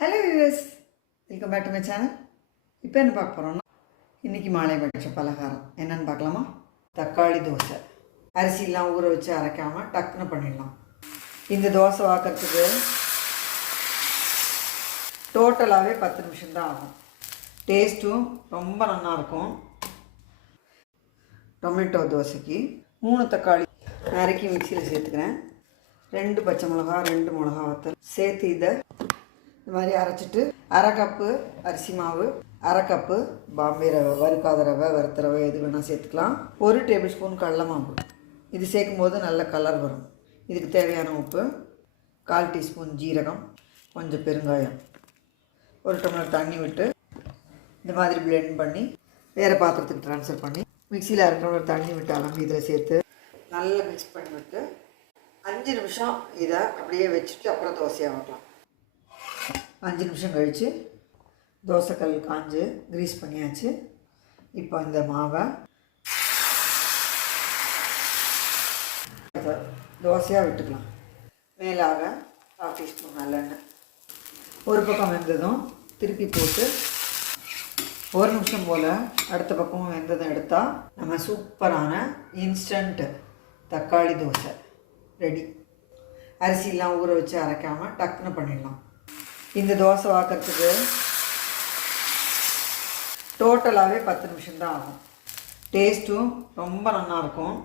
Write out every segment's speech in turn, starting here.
Hello US, welcome back to my channel. இப்போ என்ன பார்க்க போகிறோம்னா, இன்றைக்கி மாலை வச்ச பலகாரம் என்னென்னு பார்க்கலாமா? தக்காளி தோசை. அரிசிலாம் ஊற வச்சு அரைக்காமல் டக்குன்னு பண்ணிடலாம். இந்த தோசை வாக்கிறதுக்கு டோட்டலாகவே 10 நிமிஷம்தான் ஆகும். டேஸ்ட்டும் ரொம்ப நல்லாயிருக்கும். டொமேட்டோ தோசைக்கு 3 தக்காளி நறுக்கி மிக்சியில் சேர்த்துக்கிறேன். 2 பச்சை மிளகா, 2 மிளகா வத்தல் சேர்த்து இதை இந்த மாதிரி அரைச்சிட்டு, அரை கப்பு அரிசி மாவு, அரை கப்பு பாம்பே ரவை, வறுக்காத ரவை, வறுத்த ரவை எது வேணால் சேர்த்துக்கலாம். 1 டேபிள் ஸ்பூன் கடலை மாவு. இது சேர்க்கும் போது நல்ல கலர் வரும். இதுக்கு தேவையான உப்பு, 1/4 டீஸ்பூன் ஜீரகம், கொஞ்சம் பெருங்காயம், 1 டம்ளர் தண்ணி விட்டு இந்த மாதிரி பிளெண்ட் பண்ணி வேறு பாத்திரத்துக்கு ட்ரான்ஸ்ஃபர் பண்ணி மிக்சியில் 1/2 டம்ளர் தண்ணி விட்டு அலம்பி இதில் சேர்த்து நல்லா மிக்ஸ் பண்ணி விட்டு 5 நிமிஷம் இதை அப்படியே வச்சுட்டு அப்புறம் தோசையாக வைக்கலாம். 5 நிமிஷம் கழித்து தோசைக்கல் காஞ்சு கிரீஸ் பண்ணியாச்சு. இப்போ இந்த மாவை தோசையாக விட்டுக்கலாம். மேலாக 1/2 டீஸ்பூன் நல்லெண்ணெய். ஒரு பக்கம் வெந்ததும் திருப்பி போட்டு 1 நிமிஷம் போல் அடுத்த பக்கமும் வெந்ததும் எடுத்தால் நம்ம சூப்பரான இன்ஸ்டன்ட் தக்காளி தோசை ரெடி. அரிசிலாம் ஊற வச்சு அரைக்காமல் டக்குன்னு பண்ணிடலாம். இந்த தோசை வாக்கிறதுக்கு டோட்டலாகவே 10 நிமிஷம்தான் ஆகும். டேஸ்ட்டும் ரொம்ப நல்லாயிருக்கும்.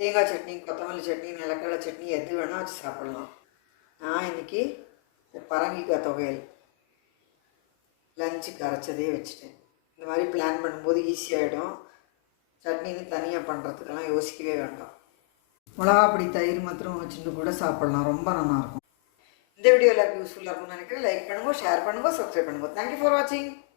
தேங்காய் சட்னி, கொத்தமல்லி சட்னி, நிலக்கடலை சட்னி எது வேணால் வச்சு சாப்பிட்லாம். நான் இன்றைக்கி இந்த பரங்கிக்காய் துவையல் லஞ்சுக்கு அரைச்சதே வச்சுட்டேன். இந்த மாதிரி பிளான் பண்ணும்போது ஈஸியாகிடும். சட்னின்னு தனியாக பண்ணுறதுக்கெல்லாம் யோசிக்கவே வேண்டாம். மிளகாப்பொடி, தயிர் மாத்திரம் வச்சுட்டு கூட சாப்பிட்லாம். ரொம்ப நல்லாயிருக்கும். இந்த வீடியோ எல்லாருக்கும் யூஸ்ஃபுல்லாக இருக்கும்னு நினைக்கிறேன். லைக் பண்ணுங்கள், ஷேர் பண்ணுங்கள், சப்ஸ்கிரைப் பண்ணுங்கள். தேங்க்யூ ஃபார் வாட்சிங்.